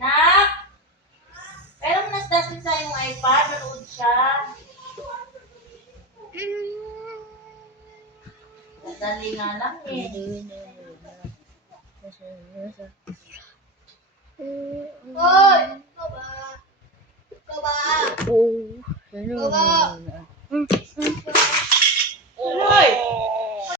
Nak! Pero nasdasin sa yung iPad, manood siya. Madali nga lang eh. Hoy! Ikaw ba? Ikaw ba? Ikaw ba?